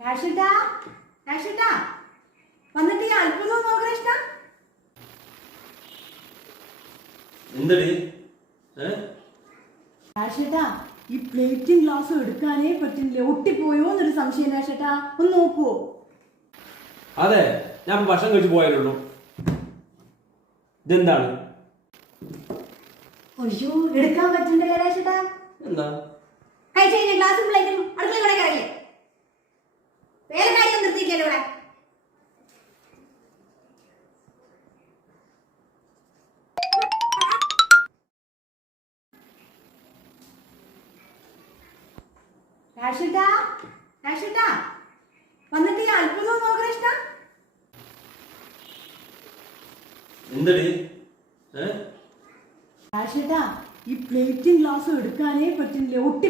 രാഷിട്ടാ രാഷിട്ടാ വന്നിട്ട് ഈ അത്ഭുതം നോക്കണ ഇഷ്ട എന്തടി രാഷിട്ടാ ഈ പ്ലേറ്റും ഗ്ലാസും എടുക്കാനേ പറ്റുന്നില്ല, ഒട്ടിപ്പോയോ എന്നൊരു സംശയം. രാഷിട്ടാ ഒന്ന് നോക്കുവോ? അതെ, ഞാൻ ഭക്ഷണം കഴിച്ച് പോയാലുള്ളൂ. ഇതെന്താണ്? അയ്യോ, എടുക്കാൻ പറ്റുന്നില്ല രാഷിട്ടാ. എന്താ കഴിച്ചു കഴിഞ്ഞ ഗ്ലാസും പ്ലേറ്റും അടുക്കള ഇവിടെ കറങ്ങില്ലേ? വേറെ കാര്യം നിർത്തിയില്ലല്ലോ ഇവിടെ. രാഷിട്ടാ രാഷിട്ടാ വന്നിട്ട് ഈ അത്ഭുതം നോക്കണ ഇഷ്ട എന്തടി രാഷിട്ടാ ഈ പ്ലേറ്റും ഗ്ലാസും എടുക്കാനേ പറ്റുന്നില്ല, ഒട്ടി